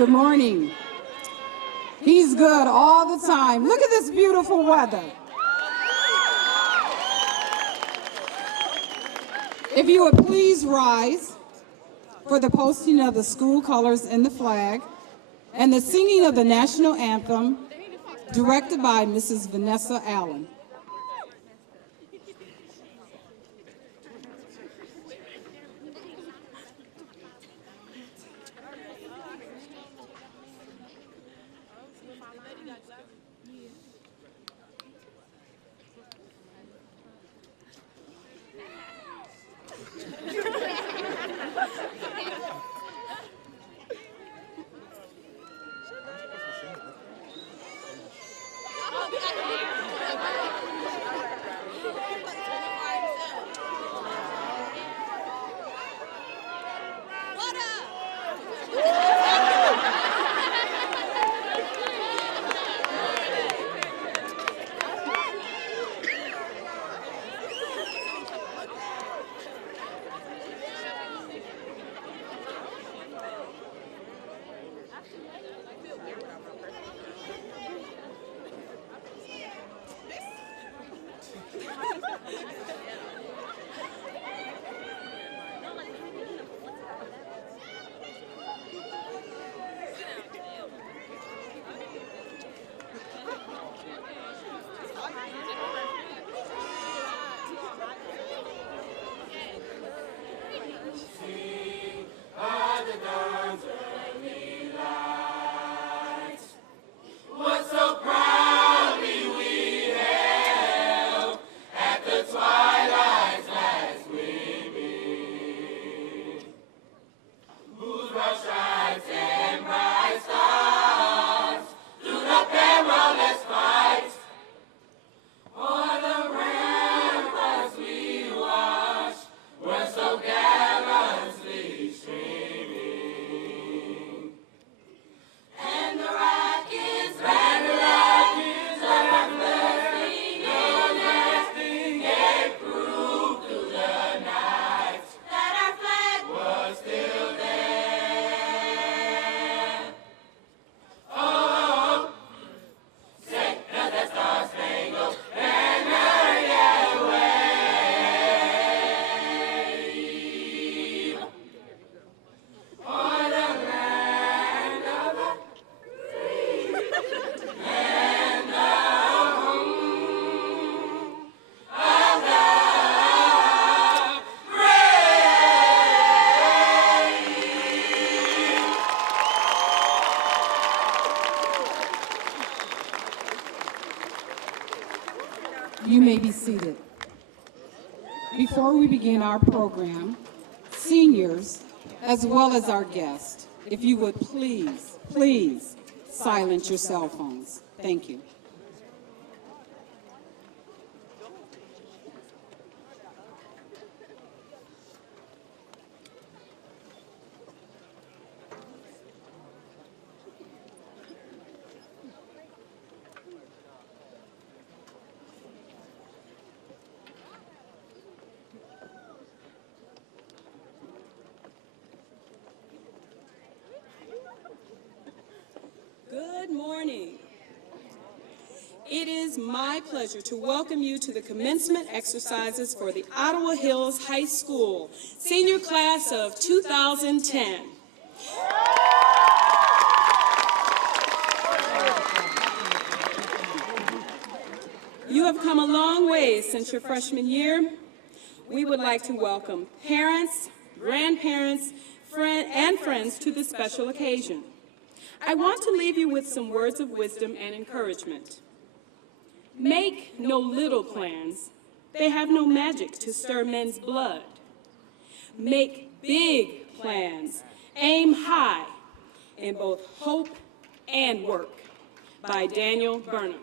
Good morning. He's good all the time. Look at this beautiful weather. If you would please rise for the posting of the school colors and the flag and the singing of the national anthem directed by Mrs. Vanessa Allen. You may be seated. Before we begin our program, seniors, as well as our guests, if you would please silence your cell phones. Thank you. Good morning. It is my pleasure to welcome you to the commencement exercises for the Ottawa Hills High School senior class of 2010. You have come a long way since your freshman year. We would like to welcome parents, grandparents, and friends to this special occasion. I want to leave you with some words of wisdom and encouragement. Make no little plans. They have no magic to stir men's blood. Make big plans. Aim high in both hope and work, by Daniel Burnham.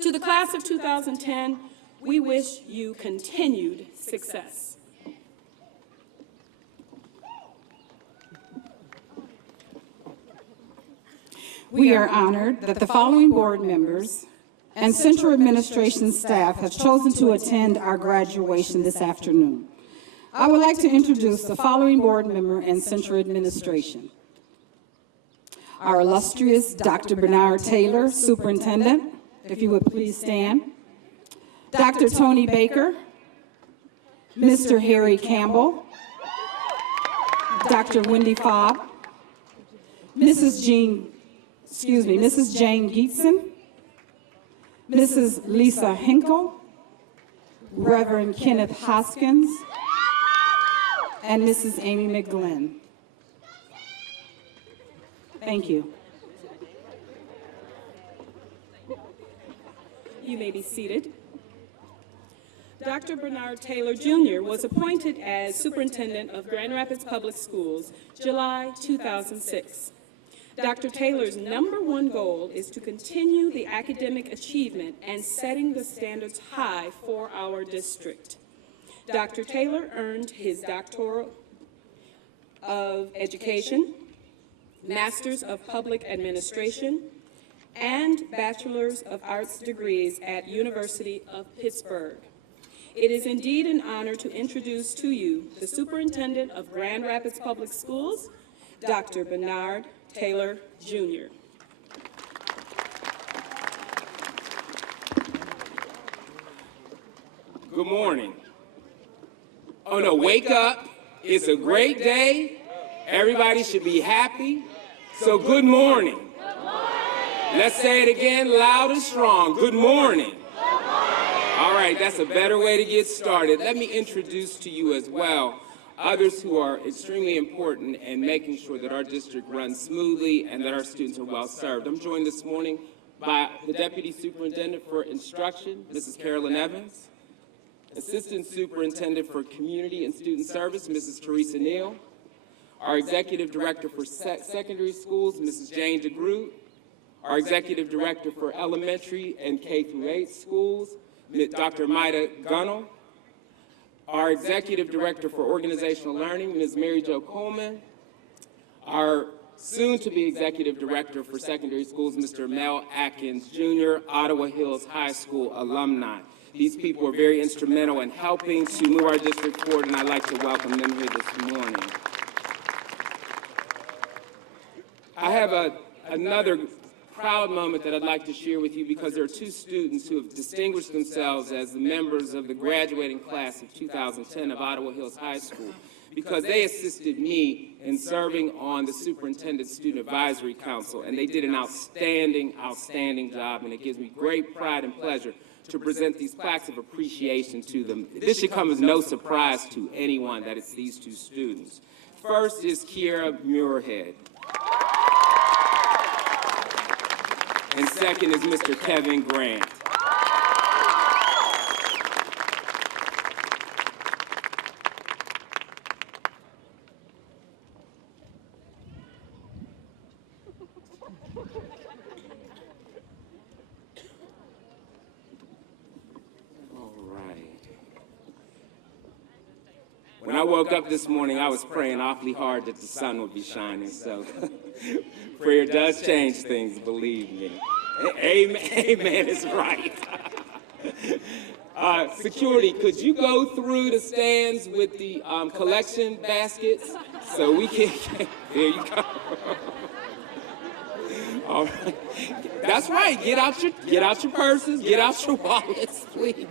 To the class of 2010, we wish you continued success. We are honored that the following board members and Central Administration staff have chosen to attend our graduation this afternoon. I would like to introduce the following board member and Central Administration. our illustrious Dr. Bernard Taylor, Superintendent, if you would please stand. Dr. Tony Baker, Mr. Harry Campbell, Dr. Wendy Fobb, Mrs. Jane Geetson, Mrs. Lisa Hinkle, Reverend Kenneth Hoskins, and Mrs. Amy McGlynn. Thank you. You may be seated. Dr. Bernard Taylor, Jr. was appointed as Superintendent of Grand Rapids Public Schools July 2006. Dr. Taylor's #1 goal is to continue the academic achievement and setting the standards high for our district. Dr. Taylor earned his Doctorate of Education, Masters of Public Administration, and Bachelor's of Arts degrees at University of Pittsburgh. It is indeed an honor to introduce to you the Superintendent of Grand Rapids Public Schools, Dr. Bernard Taylor, Jr. Good morning. Oh no, wake up. It's a great day. Everybody should be happy. So good morning. Good morning. Let's say it again loud and strong. Good morning. Good morning. All right, that's a better way to get started. Let me introduce to you as well others who are extremely important in making sure that our district runs smoothly and that our students are well served. I'm joined this morning by the Deputy Superintendent for Instruction, Mrs. Carolyn Evans, Assistant Superintendent for Community and Student Service, Mrs. Teresa Neal, our Executive Director for Secondary Schools, Mrs. Jane DeGroot, our Executive Director for Elementary and K-8 Schools, Dr. Maida Gunnell, our Executive Director for Organizational Learning, Ms. Mary Jo Coleman, our soon-to-be Executive Director for Secondary Schools, Mr. Mel Atkins, Jr., Ottawa Hills High School alumni. These people are very instrumental in helping to move our district forward, and I'd like to welcome them here this morning. I have another proud moment that I'd like to share with you because there are two students who have distinguished themselves as the members of the graduating class of 2010 of Ottawa Hills High School because they assisted me in serving on the Superintendent Student Advisory Council, and they did an outstanding, outstanding job, and it gives me great pride and pleasure to present these plaques of appreciation to them. This should come as no surprise to anyone that it's these two students. First is Kiera Muirhead. And second is Mr. Kevin Grant. All right. When I woke up this morning, I was praying awfully hard that the sun would be shining, so prayer does change things, believe me. Amen, amen is right. Security, could you go through the stands with the collection baskets so we can, there you go. All right. That's right, get out your purses, get out your wallets, please.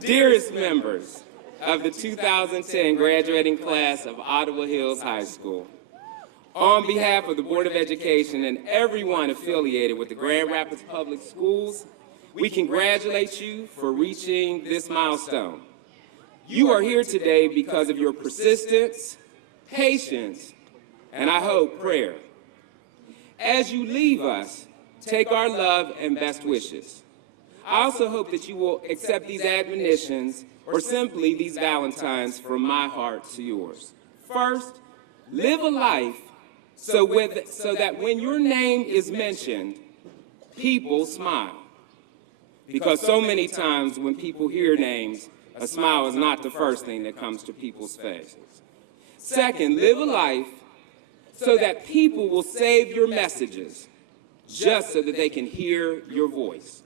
Dearest members of the 2010 graduating class of Ottawa Hills High School, on behalf of the Board of Education and everyone affiliated with the Grand Rapids Public Schools, we congratulate you for reaching this milestone. You are here today because of your persistence, patience, and I hope prayer. As you leave us, take our love and best wishes. I also hope that you will accept these admonitions or simply these valentines from my heart to yours. First, live a life so that when your name is mentioned, people smile. Because so many times when people hear names, a smile is not the first thing that comes to people's faces. Second, live a life so that people will save your messages just so that they can hear your voice.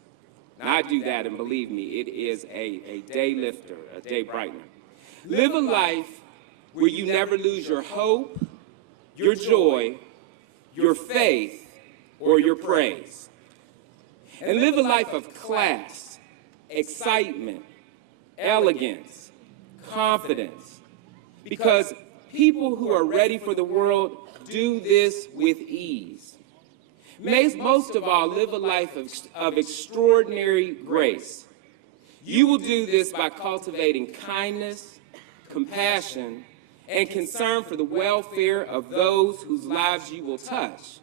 Now, I do that, and believe me, it is a day lifter, a day brightener. Live a life where you never lose your hope, your joy, your faith, or your praise. And live a life of class, excitement, elegance, confidence, because people who are ready for the world do this with ease. Most of all, live a life of extraordinary grace. You will do this by cultivating kindness, compassion, and concern for the welfare of those whose lives you will touch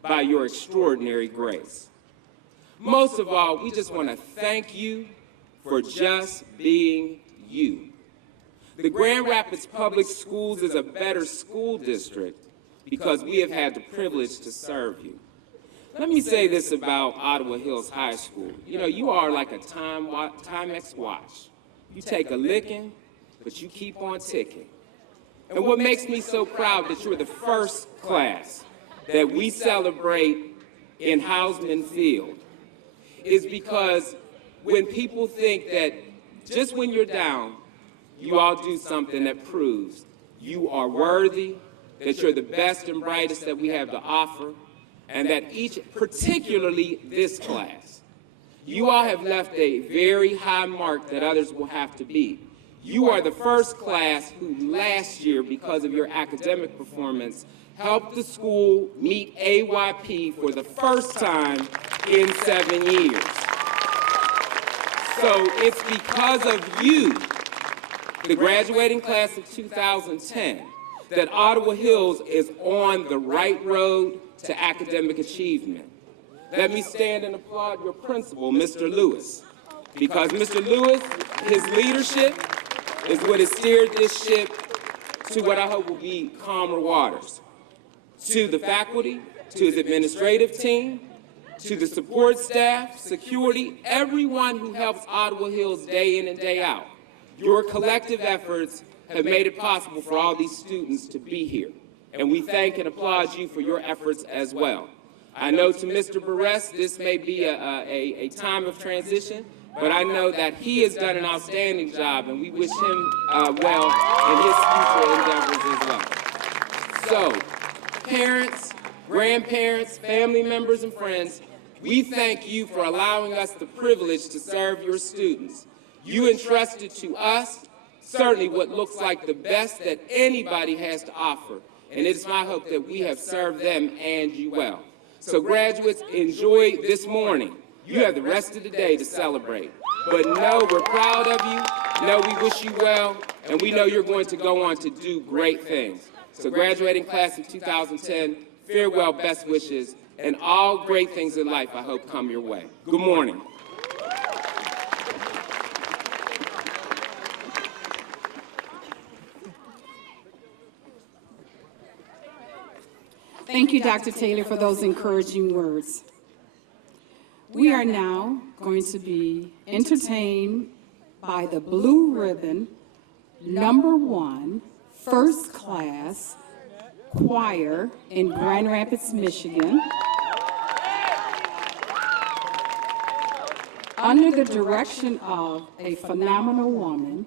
by your extraordinary grace. Most of all, we just want to thank you for just being you. The Grand Rapids Public Schools is a better school district because we have had the privilege to serve you. Let me say this about Ottawa Hills High School. You know, you are like a Timex watch. You take a licking, but you keep on ticking. And what makes me so proud that you're the first class that we celebrate in Hausman Field is because when people think that just when you're down, you all do something that proves you are worthy, that you're the best and brightest that we have to offer, and that each, particularly this class, you all have left a very high mark that others will have to beat. You are the first class who last year, because of your academic performance, helped the school meet AYP for the first time in 7 years. So it's because of you, the graduating class of 2010, that Ottawa Hills is on the right road to academic achievement. Let me stand and applaud your principal, Mr. Lewis, because Mr. Lewis, his leadership is what has steered this ship to what I hope will be calmer waters. To the faculty, to his administrative team, to the support staff, security, everyone who helps Ottawa Hills day in and day out. Your collective efforts have made it possible for all these students to be here. And we thank and applaud you for your efforts as well. I know to Mr. Barres, this may be a time of transition, but I know that he has done an outstanding job, and we wish him well in his future endeavors as well. So, parents, grandparents, family members, and friends, we thank you for allowing us the privilege to serve your students. You entrusted to us certainly what looks like the best that anybody has to offer, and it is my hope that we have served them and you well. So graduates, enjoy this morning. You have the rest of the day to celebrate. But know we're proud of you, know we wish you well, and we know you're going to go on to do great things. So graduating class of 2010, farewell, best wishes, and all great things in life I hope come your way. Good morning. Thank you, Dr. Taylor, for those encouraging words. We are now going to be entertained by the Blue Ribbon #1 First Class Choir in Grand Rapids, Michigan, under the direction of a phenomenal woman,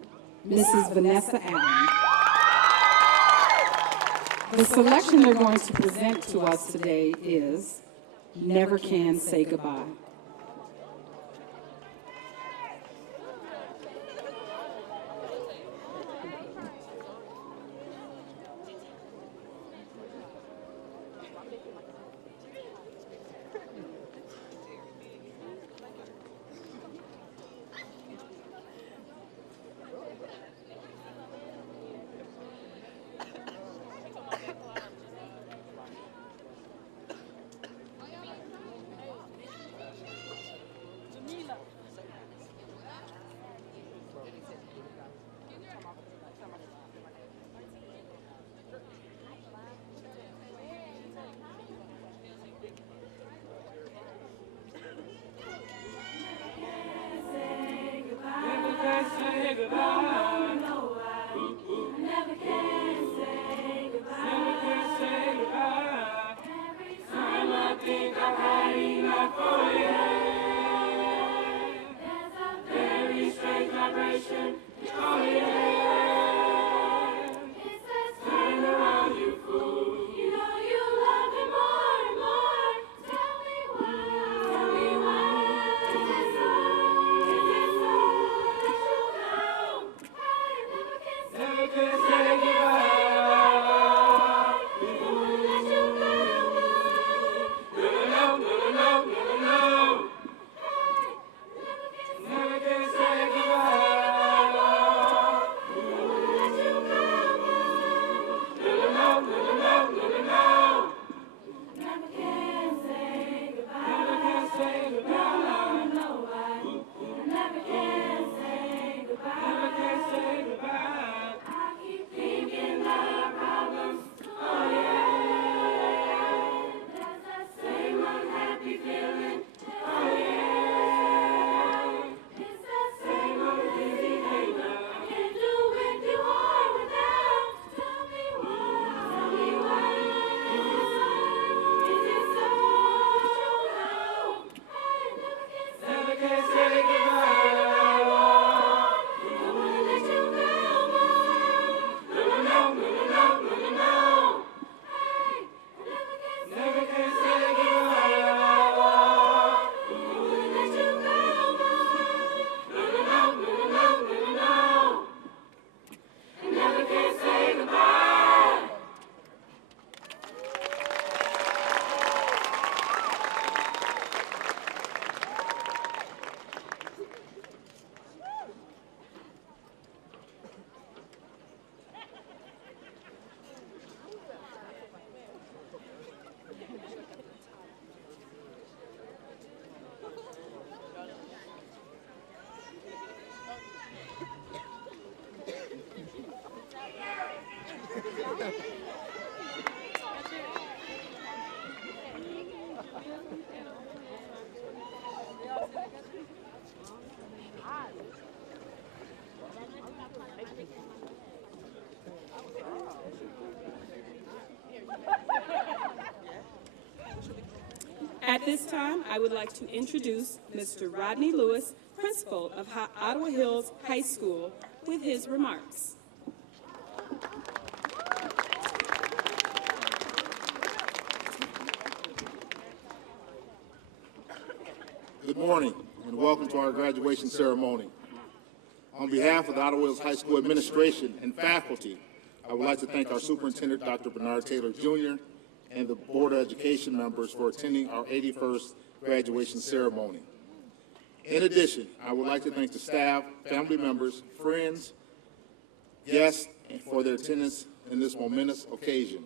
Mrs. Vanessa Allen. The selection they're going to present to us today is Never Can Say Goodbye. Turn around, you fool. You know you love him more. At this time, I would like to introduce Mr. Rodney Lewis, principal of Ottawa Hills High School, with his remarks. Good morning and welcome to our graduation ceremony. On behalf of the Ottawa Hills High School administration and faculty, I would like to thank our superintendent, Dr. Bernard Taylor Jr., and the Board of Education members for attending our 81st graduation ceremony. In addition, I would like to thank the staff, family members, friends, guests, and for their attendance in this momentous occasion.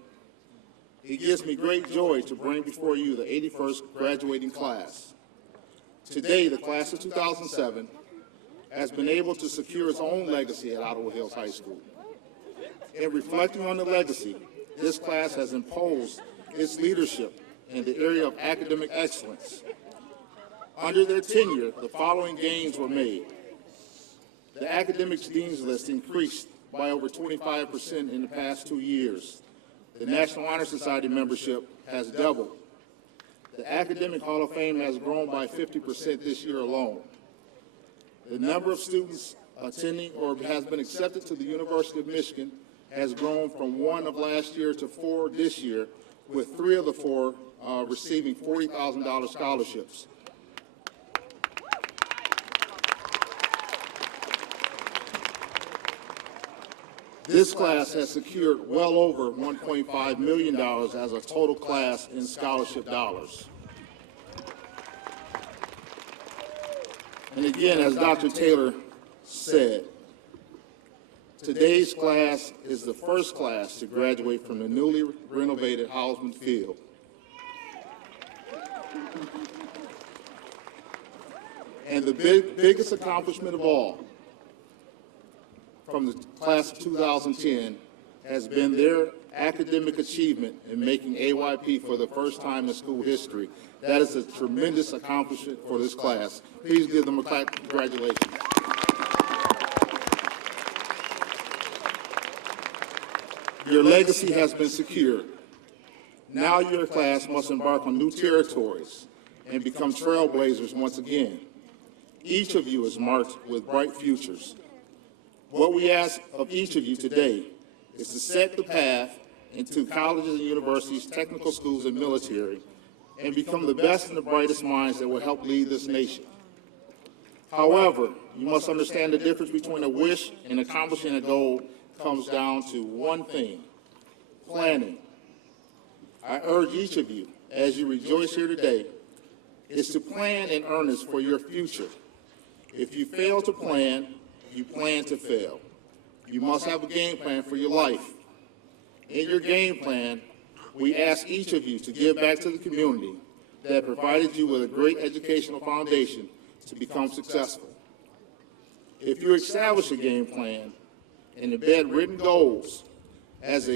It gives me great joy to bring before you the 81st graduating class. Today, the class of 2007 has been able to secure its own legacy at Ottawa Hills High School. In reflecting on the legacy, this class has imposed its leadership in the area of academic excellence. Under their tenure, the following gains were made. The academics dean's list increased by over 25% in the past 2 years. The National Honor Society membership has doubled. The Academic Hall of Fame has grown by 50% this year alone. The number of students attending or has been accepted to the University of Michigan has grown from 1 of last year to 4 this year, with 3 of the 4 receiving $40,000 scholarships. This class has secured well over $1.5 million as a total class in scholarship dollars. And again, as Dr. Taylor said, today's class is the first class to graduate from the newly renovated Hausman Field. And the biggest accomplishment of all from the class of 2010 has been their academic achievement in making AYP for the first time in school history. That is a tremendous accomplishment for this class. Please give them a clap. Congratulations. Your legacy has been secured. Now your class must embark on new territories and become trailblazers once again. Each of you is marked with bright futures. What we ask of each of you today is to set the path into colleges and universities, technical schools, and military, and become the best and the brightest minds that will help lead this nation. However, you must understand the difference between a wish and accomplishing a goal comes down to one thing: planning. I urge each of you, as you rejoice here today, is to plan in earnest for your future. If you fail to plan, you plan to fail. You must have a game plan for your life. In your game plan, we ask each of you to give back to the community that provided you with a great educational foundation to become successful. If you establish a game plan and embed written goals as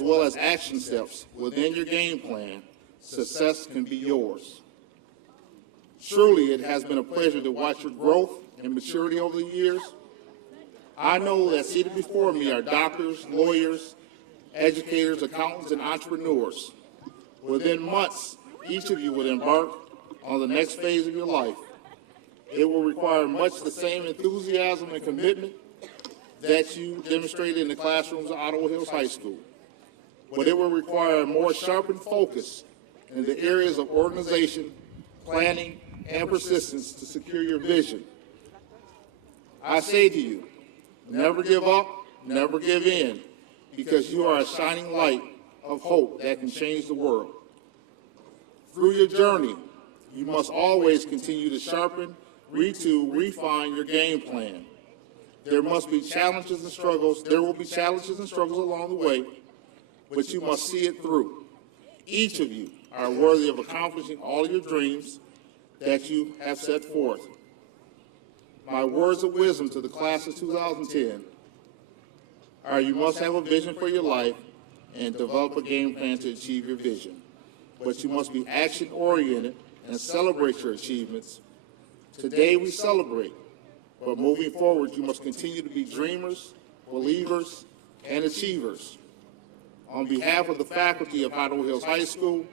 well as action steps within your game plan, success can be yours. Truly, it has been a pleasure to watch your growth and maturity over the years. I know that seated before me are doctors, lawyers, educators, accountants, and entrepreneurs. Within months, each of you would embark on the next phase of your life. It will require much the same enthusiasm and commitment that you demonstrated in the classrooms of Ottawa Hills High School. But it will require a more sharpened focus in the areas of organization, planning, and persistence to secure your vision. I say to you, never give up, never give in, because you are a shining light of hope that can change the world. Through your journey, you must always continue to sharpen, retool, refine your game plan. There must be challenges and struggles. There will be challenges and struggles along the way, but you must see it through. Each of you are worthy of accomplishing all your dreams that you have set forth. My words of wisdom to the class of 2010 are: you must have a vision for your life and develop a game plan to achieve your vision. But you must be action-oriented and celebrate your achievements. Today we celebrate, but moving forward, you must continue to be dreamers, believers, and achievers. On behalf of the faculty of Ottawa Hills High School,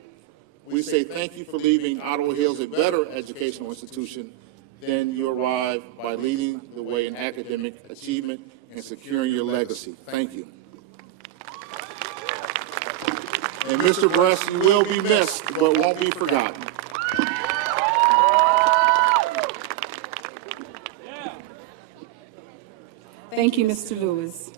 we say thank you for leaving Ottawa Hills a better educational institution than you arrived by leading the way in academic achievement and securing your legacy. Thank you. And Mr. Bress, you will be missed, but won't be forgotten. Thank you, Mr. Lewis.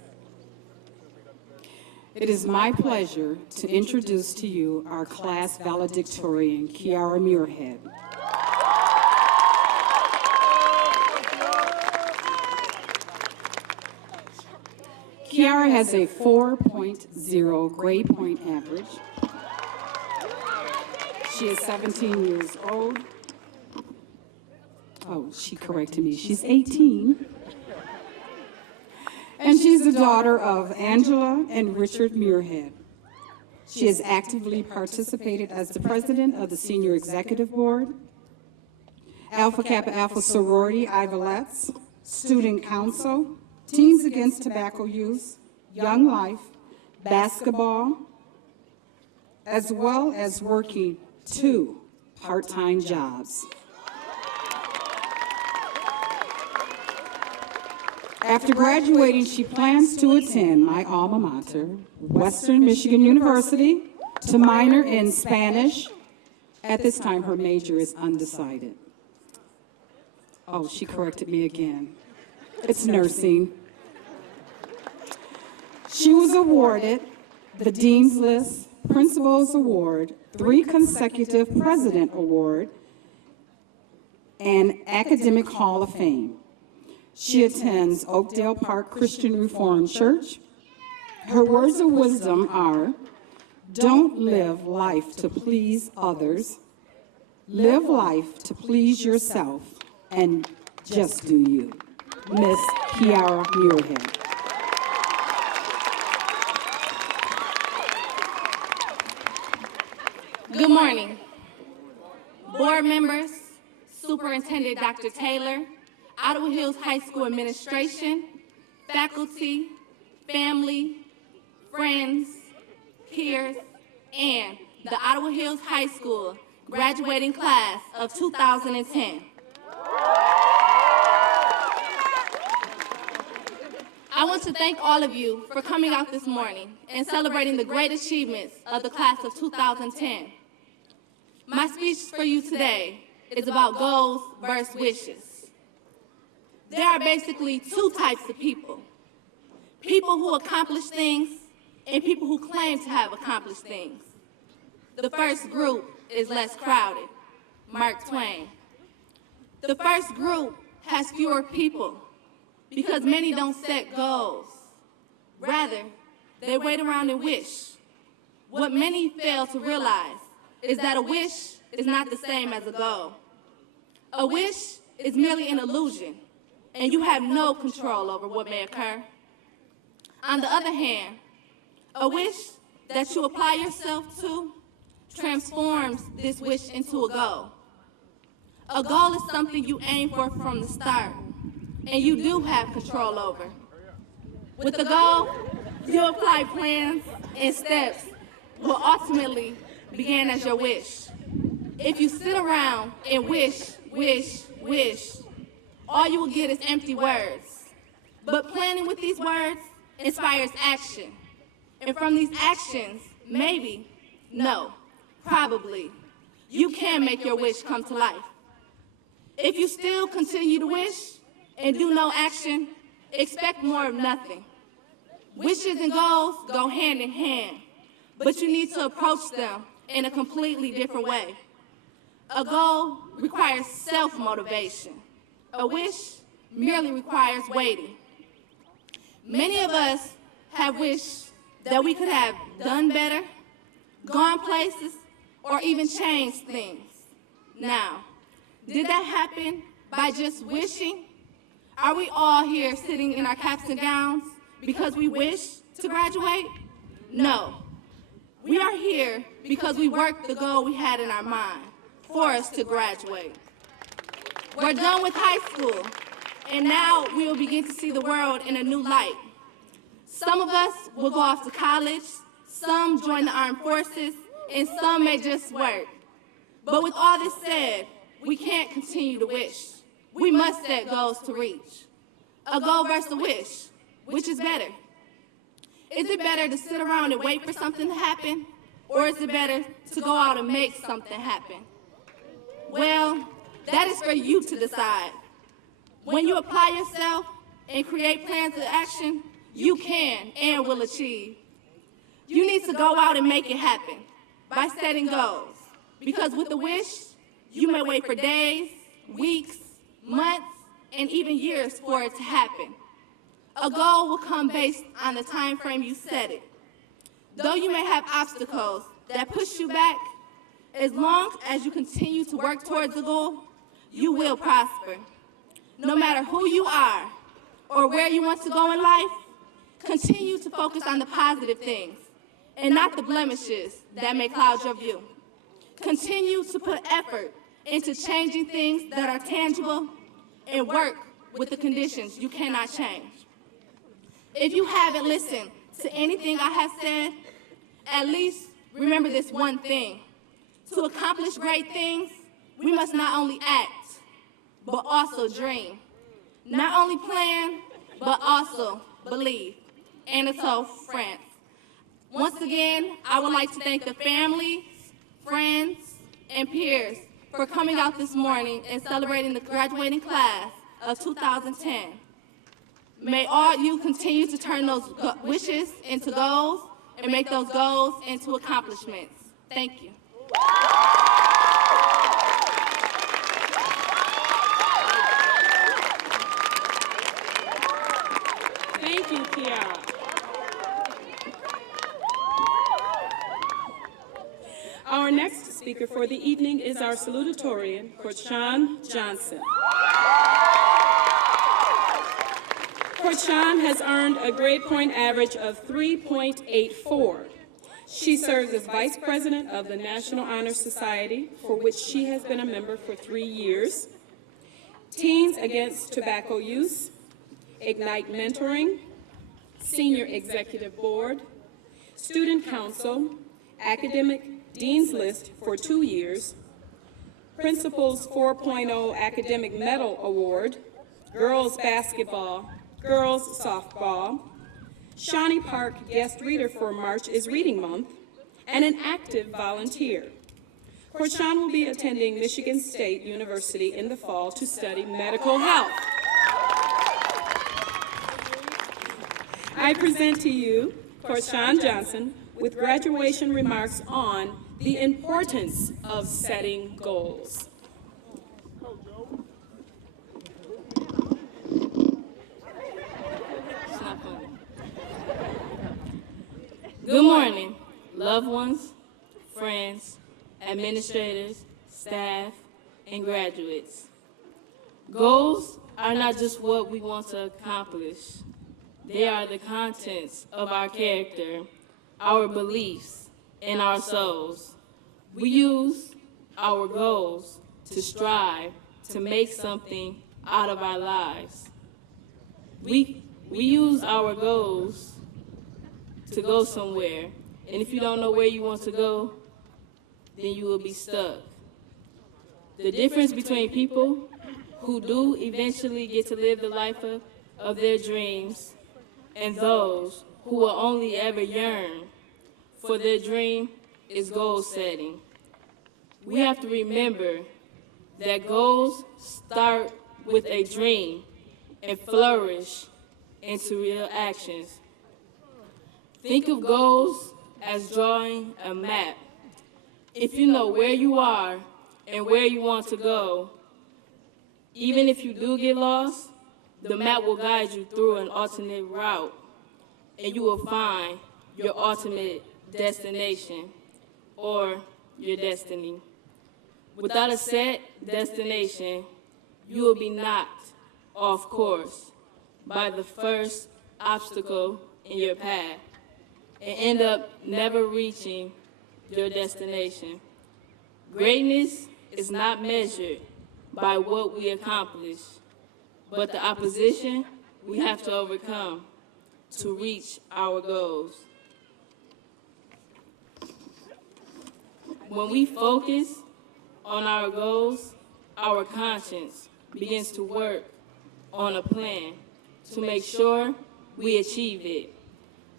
It is my pleasure to introduce to you our class valedictorian, Kiara Muirhead. Kiara has a 4.0 grade point average. She is 17 years old. Oh, she corrected me. She's 18. And she's the daughter of Angela and Richard Muirhead. She has actively participated as the president of the Senior Executive Board, Alpha Kappa Alpha Sorority Ivalettes, Student Council, Teens Against Tobacco Use, Young Life, basketball, as well as working 2 part-time jobs. After graduating, she plans to attend my alma mater, Western Michigan University, to minor in Spanish. At this time, her major is undecided. Oh, she corrected me again. It's nursing. She was awarded the Dean's List, Principal's Award, 3 consecutive President Award, and Academic Hall of Fame. She attends Oakdale Park Christian Reformed Church. Her words of wisdom are, don't live life to please others. Live life to please yourself and just do you. Miss Kiara Muirhead. Good morning. Board members, Superintendent Dr. Taylor, Ottawa Hills High School administration, faculty, family, friends, peers, and the Ottawa Hills High School graduating class of 2010. I want to thank all of you for coming out this morning and celebrating the great achievements of the class of 2010. My speech for you today is about goals versus wishes. There are basically 2 types of people. People who accomplish things and people who claim to have accomplished things. The first group is less crowded. Mark Twain. The first group has fewer people because many don't set goals. Rather, they wait around and wish. What many fail to realize is that a wish is not the same as a goal. A wish is merely an illusion, and you have no control over what may occur. On the other hand, a wish that you apply yourself to transforms this wish into a goal. A goal is something you aim for from the start, and you do have control over. With the goal, you apply plans and steps will ultimately begin as your wish. If you sit around and wish, all you will get is empty words. But planning with these words inspires action. And from these actions, maybe, no, probably, you can make your wish come to life. If you still continue to wish and do no action, expect more of nothing. Wishes and goals go hand in hand, but you need to approach them in a completely different way. A goal requires self-motivation. A wish merely requires waiting. Many of us have wished that we could have done better, gone places, or even changed things. Now, did that happen by just wishing? Are we all here sitting in our caps and gowns because we wish to graduate? No. We are here because we worked the goal we had in our mind for us to graduate. We're done with high school, and now we will begin to see the world in a new light. Some of us will go off to college, some join the armed forces, and some may just work. But with all this said, we can't continue to wish. We must set goals to reach. A goal versus a wish, which is better? Is it better to sit around and wait for something to happen? Or is it better to go out and make something happen? Well, that is for you to decide. When you apply yourself and create plans of action, you can and will achieve. You need to go out and make it happen by setting goals. Because with a wish, you may wait for days, weeks, months, and even years for it to happen. A goal will come based on the time frame you set it. Though you may have obstacles that push you back, as long as you continue to work towards the goal, you will prosper. No matter who you are or where you want to go in life, continue to focus on the positive things and not the blemishes that may cloud your view. Continue to put effort into changing things that are tangible and work with the conditions you cannot change. If you haven't listened to anything I have said, at least remember this one thing. To accomplish great things, we must not only act, but also dream. Not only plan, but also believe. Anatole, France. Once again, I would like to thank the families, friends, and peers for coming out this morning and celebrating the graduating class of 2010. May all you continue to turn those wishes into goals and make those goals into accomplishments. Thank you. Thank you, Kiara. Our next speaker for the evening is our salutatorian, Corshawn Johnson. Corshawn has earned a grade point average of 3.84. She serves as Vice President of the National Honor Society, for which she has been a member for 3 years, Teens Against Tobacco Use, Ignite Mentoring, Senior Executive Board, Student Council, Academic Dean's List for 2 years, Principal's 4.0 Academic Medal Award, Girls Basketball, Girls Softball, Shawnee Park Guest Reader for March is Reading Month, and an active volunteer. Corshawn will be attending Michigan State University in the fall to study medical health. I present to you Corshawn Johnson with graduation remarks on the importance of setting goals. Good morning, loved ones, friends, administrators, staff, and graduates. Goals are not just what we want to accomplish. They are the contents of our character, our beliefs, and our souls. We use our goals to strive to make something out of our lives. We use our goals to go somewhere, and if you don't know where you want to go, then you will be stuck. The difference between people who do eventually get to live the life of their dreams and those who will only ever yearn for their dream is goal setting. We have to remember that goals start with a dream and flourish into real actions. Think of goals as drawing a map. If you know where you are and where you want to go, even if you do get lost, the map will guide you through an alternate route, and you will find your ultimate destination or your destiny. Without a set destination, you will be knocked off course by the first obstacle in your path and end up never reaching your destination. Greatness is not measured by what we accomplish, but the opposition we have to overcome to reach our goals. When we focus on our goals, our conscience begins to work on a plan to make sure we achieve it.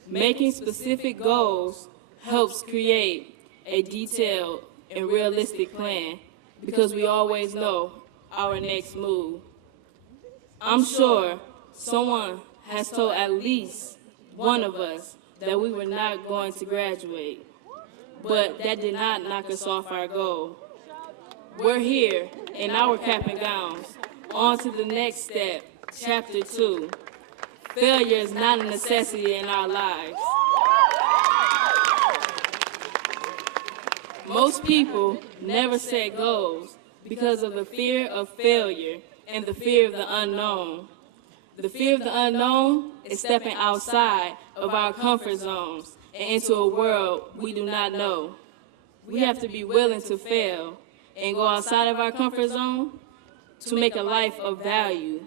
Making specific goals helps create a detailed and realistic plan because we always know our next move. I'm sure someone has told at least one of us that we were not going to graduate, but that did not knock us off our goal. We're here in our cap and gowns, on to the next step, chapter 2. Failure is not a necessity in our lives. Most people never set goals because of the fear of failure and the fear of the unknown. The fear of the unknown is stepping outside of our comfort zones and into a world we do not know. We have to be willing to fail and go outside of our comfort zone to make a life of value.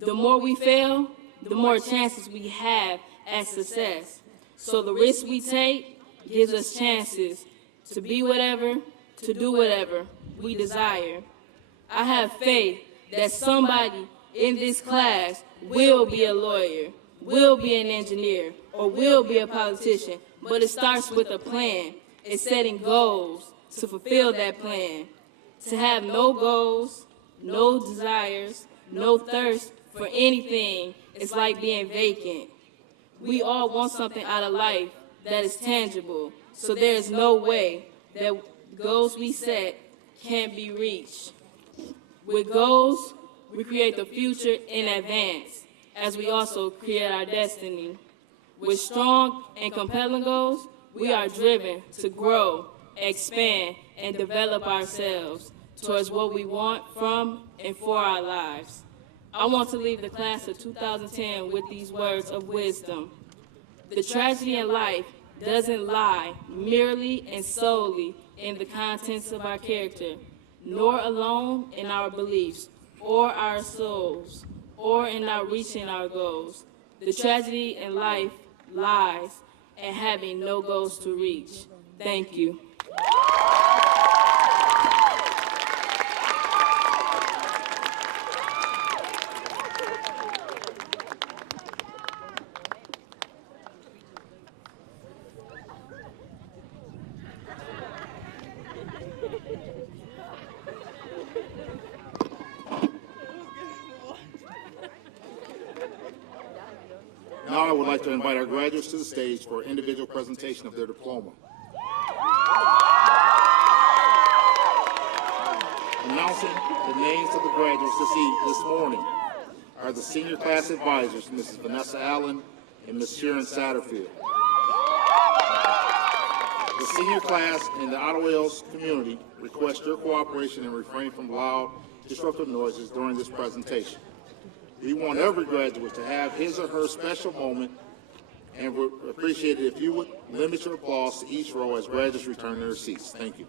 The more we fail, the more chances we have at success. So the risk we take gives us chances to be whatever, to do whatever we desire. I have faith that somebody in this class will be a lawyer, will be an engineer, or will be a politician, but it starts with a plan. It's setting goals to fulfill that plan. To have no goals, no desires, no thirst for anything is like being vacant. We all want something out of life that is tangible, so there is no way that goals we set can't be reached. With goals, we create the future in advance, as we also create our destiny. With strong and compelling goals, we are driven to grow, expand, and develop ourselves towards what we want from and for our lives. I want to leave the class of 2010 with these words of wisdom. The tragedy in life doesn't lie merely and solely in the contents of our character, nor alone in our beliefs or our souls, or in not reaching our goals. The tragedy in life lies in having no goals to reach. Thank you. Now I would like to invite our graduates to the stage for individual presentation of their diploma. Announcing the names of the graduates this morning are the senior class advisors, Mrs. Vanessa Allen and Ms. Sharon Satterfield. The senior class in the Ottawa community request your cooperation and refrain from loud, disruptive noises during this presentation. We want every graduate to have his or her special moment and would appreciate it if you would limit your applause to each row as graduates return to their seats. Thank you.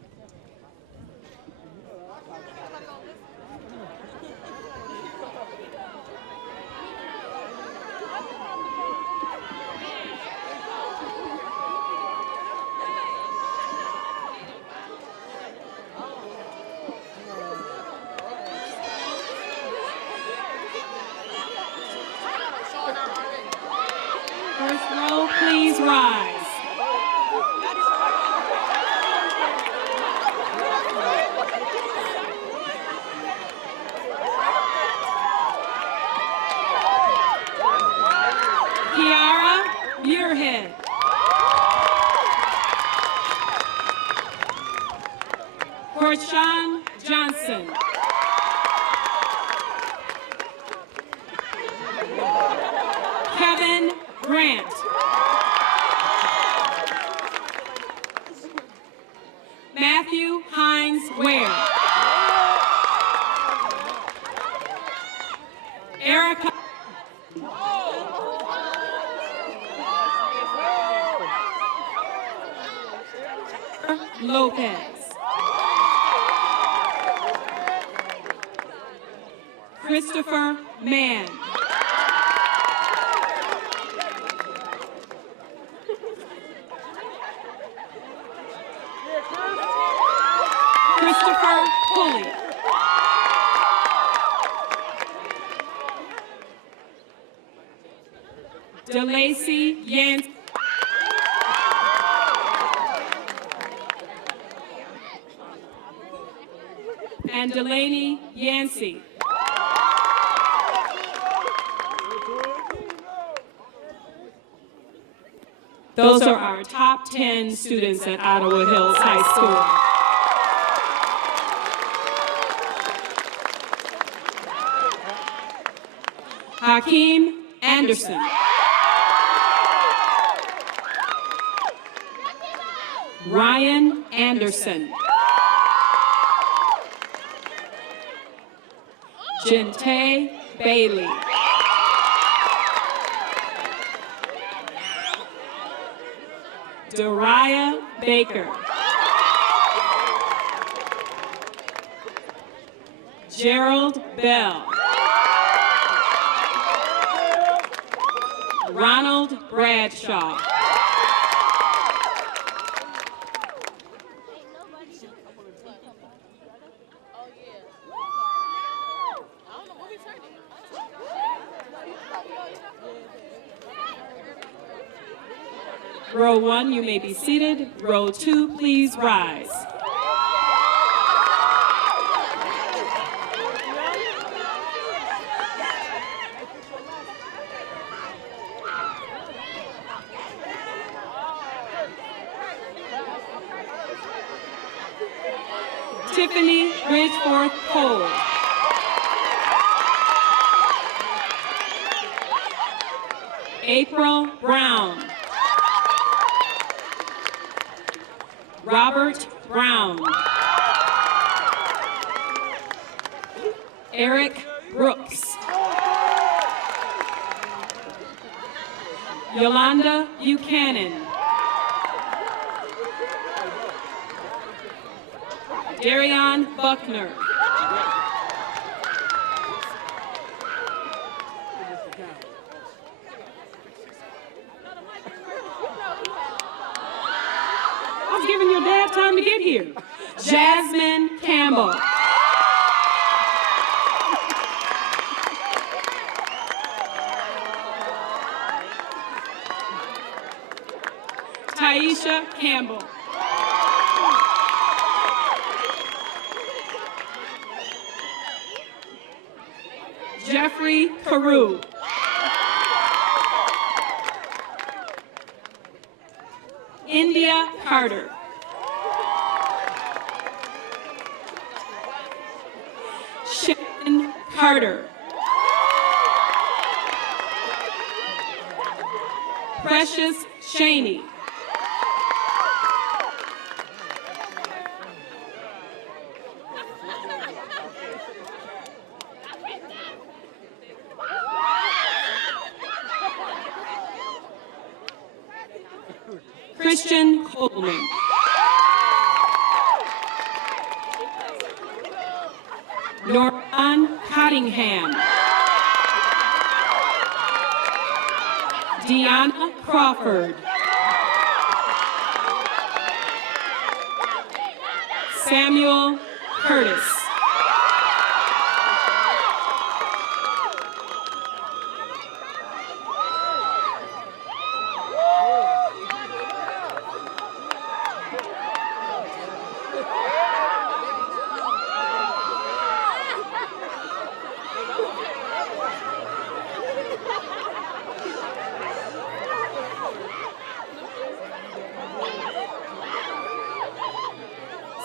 First row, please rise. Kiara Muirhead. Corshawn Johnson. Kevin Grant. Matthew Hines Ware. Erica Lopez. Christopher Mann. DeLacy Yancey. And Delaney Yancey. Those are our top 10 students at Ottawa Hills High School. Hakeem Anderson. Ryan Anderson. Jente Bailey. Dariah Baker. Gerald Bell. Ronald Bradshaw. Row 1, you may be seated. Row 2, please rise. Tiffany Ridgeforth Cole. April Brown. Robert Brown. Eric Brooks. Yolanda Buchanan. Darion Buckner. I was giving your dad time to get here. Jasmine Campbell. Taisha Campbell. Jeffrey Carew. India Carter. Shannon Carter. Precious Shaney. Christian Coleman. Norman Cottingham. Deanna Crawford. Samuel Curtis.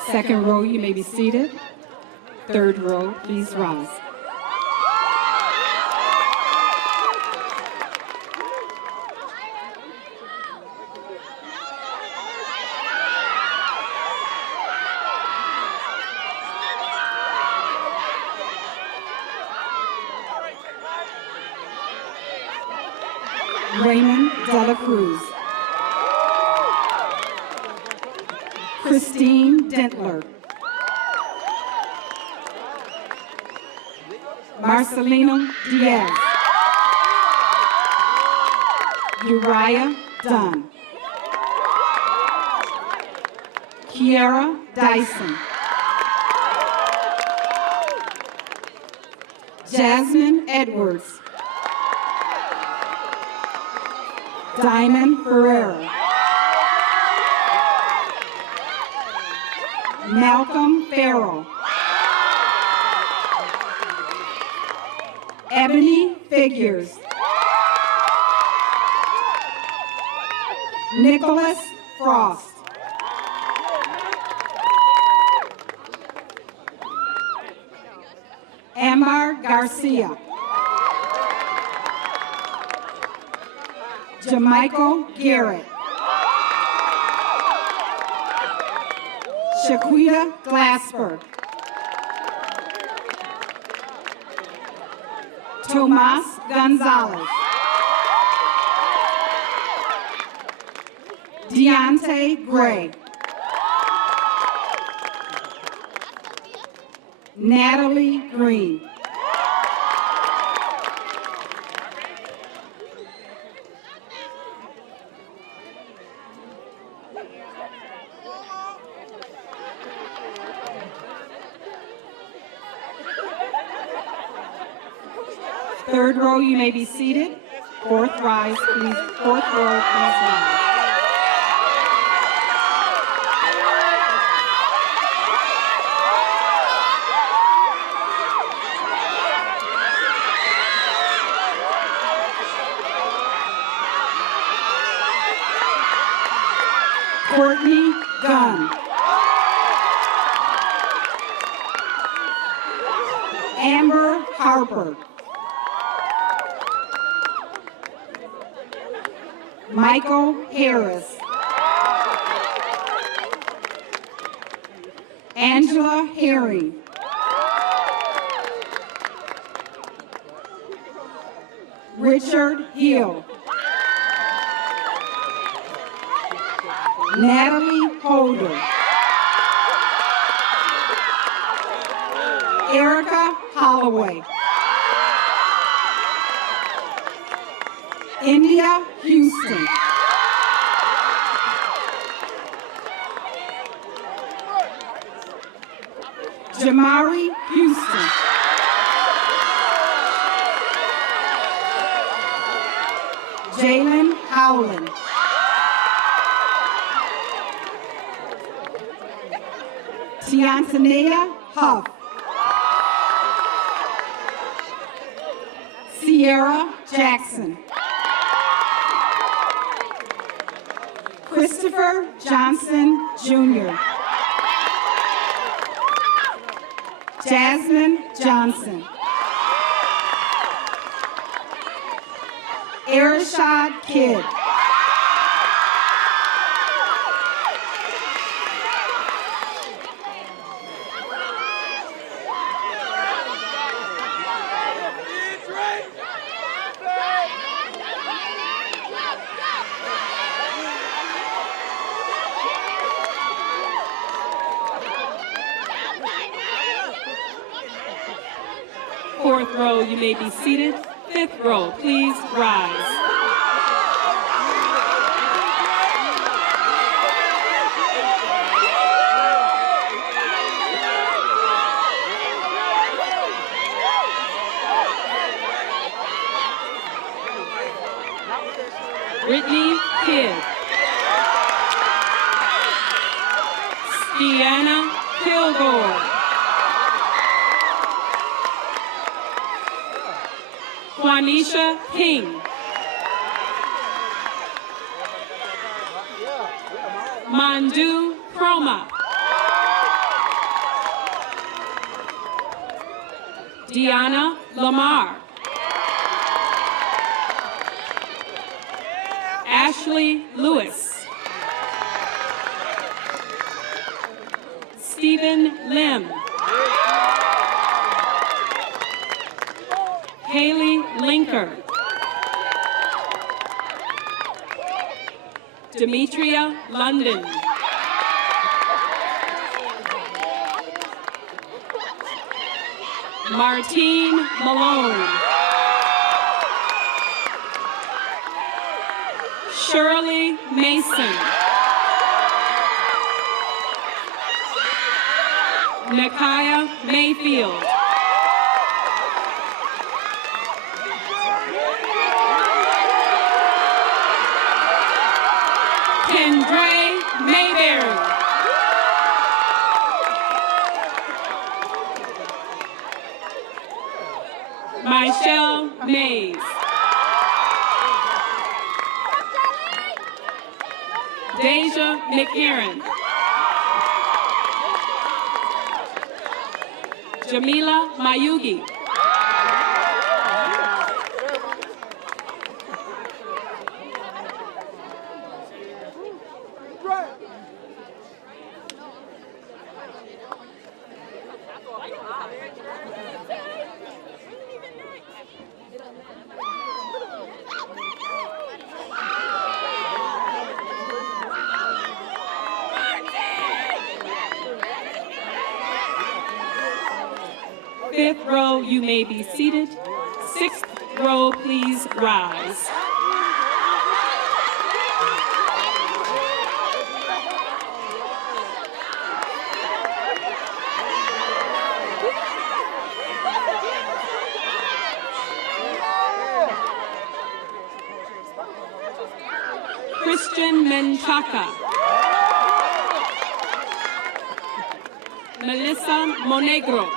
Second row, you may be seated. Third row, please rise. Raymond Dela Cruz. Christine Dentler. Marcelino Diaz. Uriah Dunn. Kiara Dyson. Jasmine Edwards. Diamond Ferreira. Malcolm Farrell. Ebony Figures. Nicholas Frost. Amar Garcia. Jamichael Garrett. Shaquita Glasper. Tomas Gonzalez. Deontay Gray. Natalie Green. Third row, you may be seated. Fourth rise, please. Fourth row, please rise. Courtney Gunn. Amber Harper. Michael Harris. Angela Herring. Richard Hill. Natalie Holder. Erica Holloway. India Houston. Jamari Houston. Jalen Howland. Tiantanea Huff. Sierra Jackson. Christopher Johnson, Jr. Jasmine Johnson. Arishad Kidd. Fourth row, you may be seated. Fifth row, please rise. Brittany Kidd. Deanna Kilgore. Juanisha King. Mandu Kroma. Deanna Lamar. Ashley Lewis. Stephen Lim. Haley Linker. Demetria London. Martine Malone. Shirley Mason. Nakaya Mayfield. Andre Mayberry. Michelle Mays. Deja McCarran. Jamila Mayugi. Fifth row, you may be seated. Sixth row, please rise. Christian Menchaca. Melissa Monegro.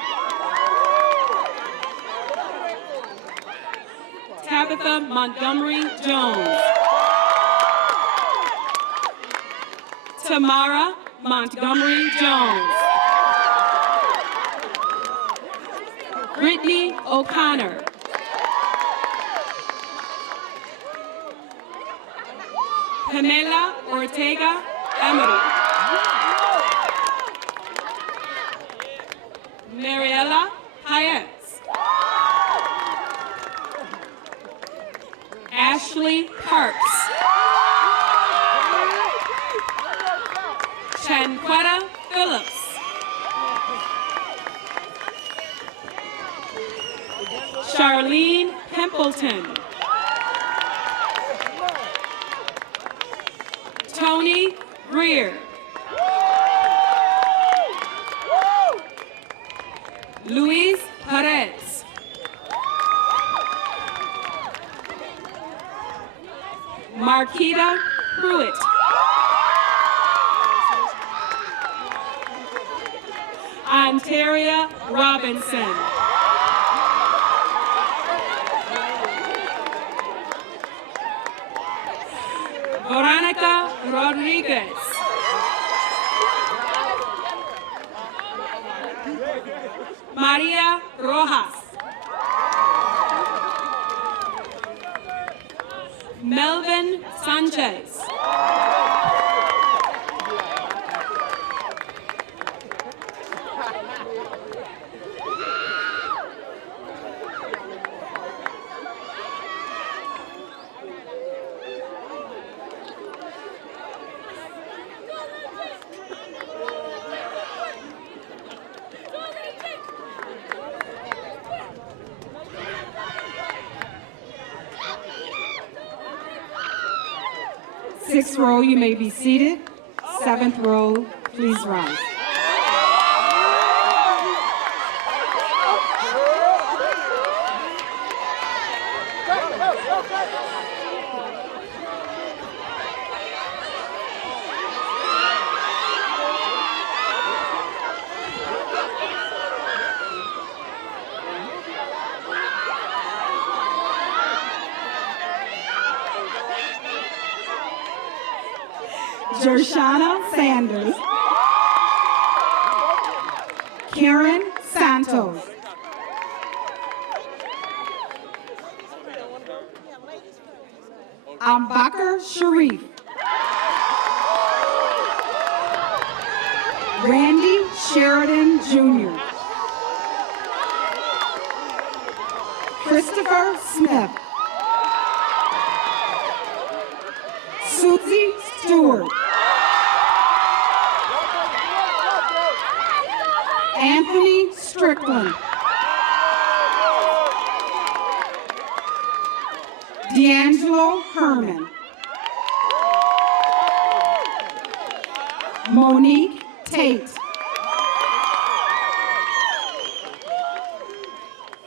Tabitha Montgomery Jones. Tamara Montgomery Jones. Brittany O'Connor. Pamela Ortega Amador. Mariela Hayes. Ashley Parks. Chanquetta Phillips. Charlene Pimpleton. Tony Greer. Luis Perez. Marquita Pruitt. Ontaria Robinson. Veronica Rodriguez. Maria Rojas. Melvin Sanchez. Sixth row, you may be seated. Seventh row, please rise. Jershana Sanders. Karen Santos. Ambakar Sharif. Randy Sheridan Jr. Christopher Smith. Susie Stewart. Anthony Strickland. D'Angelo Herman. Monique Tate.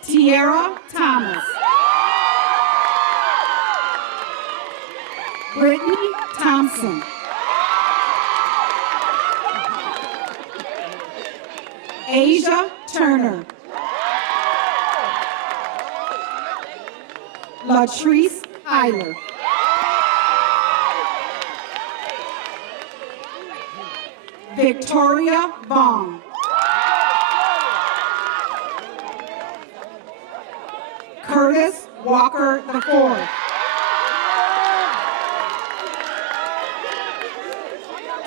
Tierra Thomas. Brittany Thompson. Asia Turner. Latrice Eiler. Victoria Bong. Curtis Walker IV.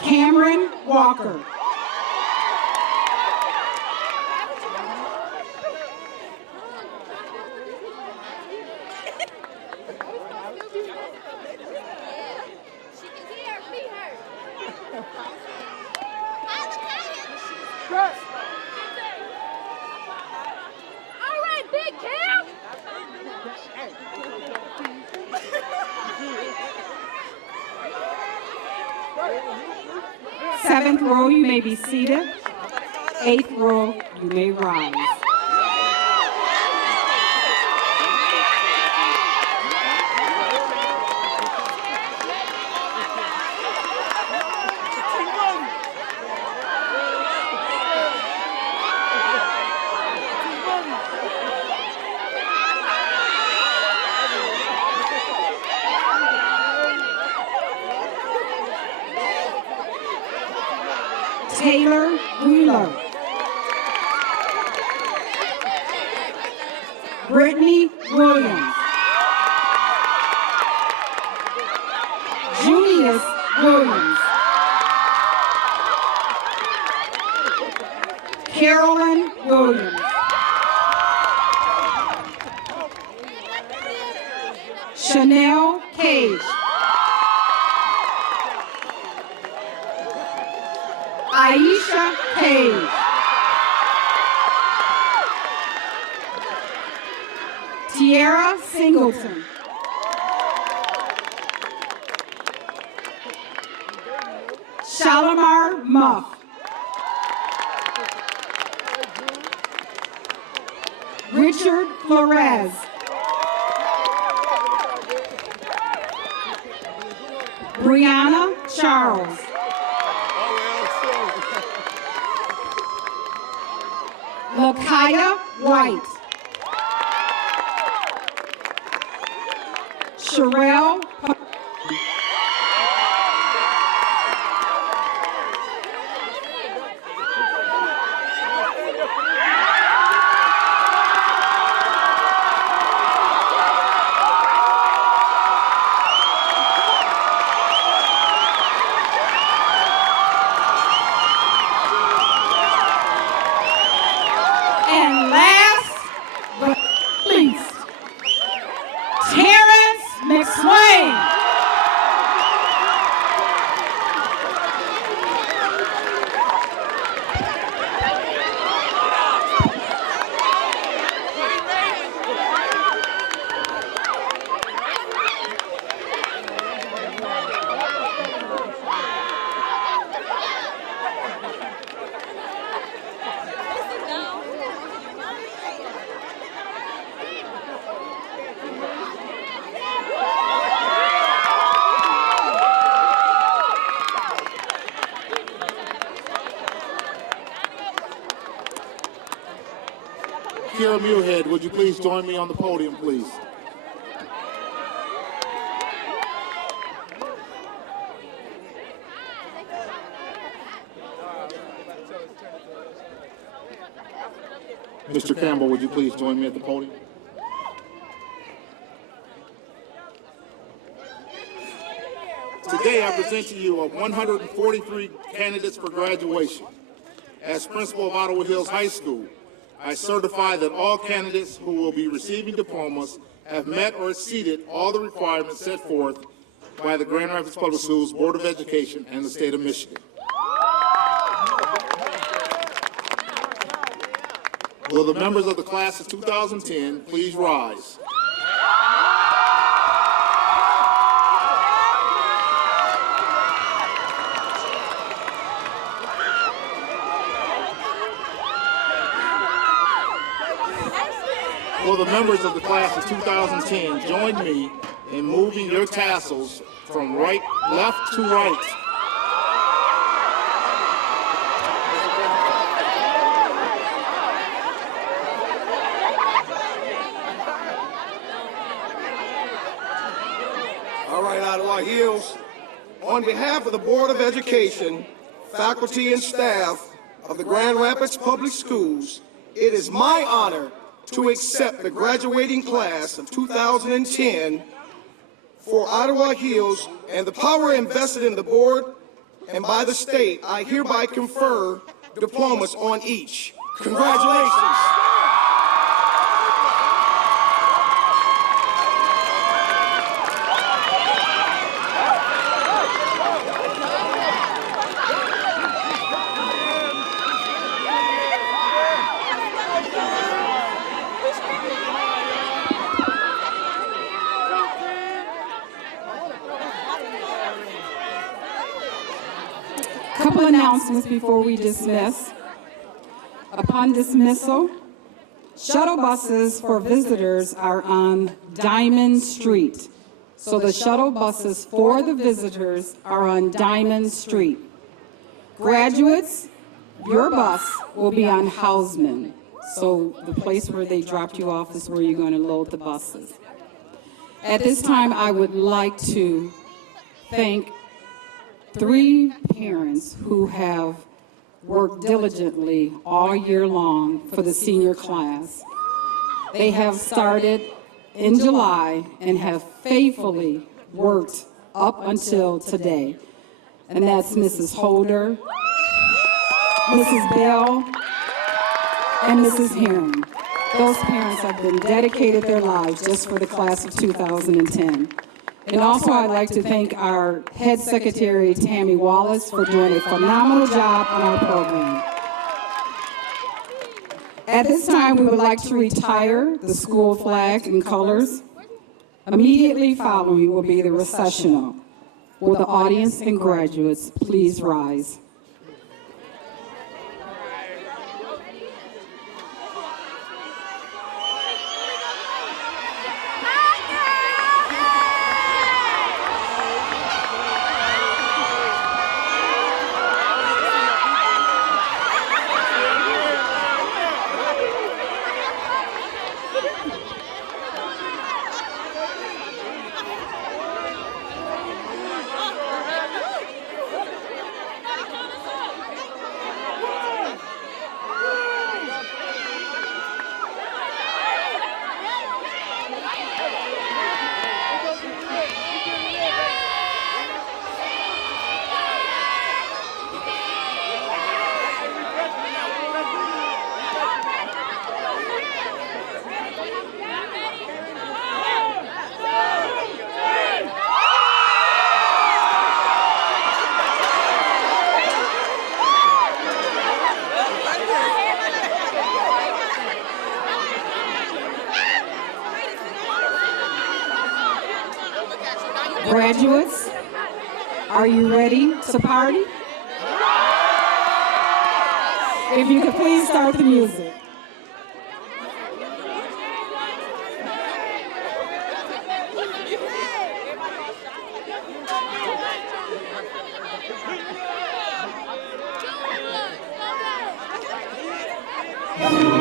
Cameron Walker. All right, Big Cam. 7th row, you may be seated. 8th row, you may rise. Taylor Wheeler. Brittany Williams. Julius Williams. Carolyn Williams. Chanel Cage. Aisha Cage. Tierra Singleton. Shalimar Muff. Richard Flores. Brianna Charles. Lakaya White. Sherelle. And last but not least, Terrence McSwain. Kira Muirhead, would you please join me on the podium, please? Mr. Campbell, would you please join me at the podium? Today, I present to you 143 candidates for graduation. As principal of Ottawa Hills High School, I certify that all candidates who will be receiving diplomas have met or exceeded all the requirements set forth by the Grand Rapids Public Schools Board of Education and the state of Michigan. Will the members of the class of 2010 please rise? Will the members of the class of 2010 join me in moving your tassels from left to right? All right, Ottawa Hills. On behalf of the Board of Education, faculty, and staff of the Grand Rapids Public Schools, it is my honor to accept the graduating class of 2010 for Ottawa Hills, and the power invested in the board and by the state, I hereby confer diplomas on each. Congratulations. Couple announcements before we dismiss. Upon dismissal, shuttle buses for visitors are on Diamond Street. So the shuttle buses for the visitors are on Diamond Street. Graduates, your bus will be on Hausman. So the place where they dropped you off is where you're going to load the buses. At this time, I would like to thank 3 parents who have worked diligently all year long for the senior class. They have started in July and have faithfully worked up until today. And that's Mrs. Holder, Mrs. Bell, and Mrs. Herring. Those parents have been dedicated their lives just for the class of 2010. And also, I'd like to thank our head secretary, Tammy Wallace, for doing a phenomenal job on our program. At this time, we would like to retire the school flag and colors. Immediately following will be the recessional. Will the audience and graduates please rise? Graduates, are you ready to party? If you could please start the music. Go, go.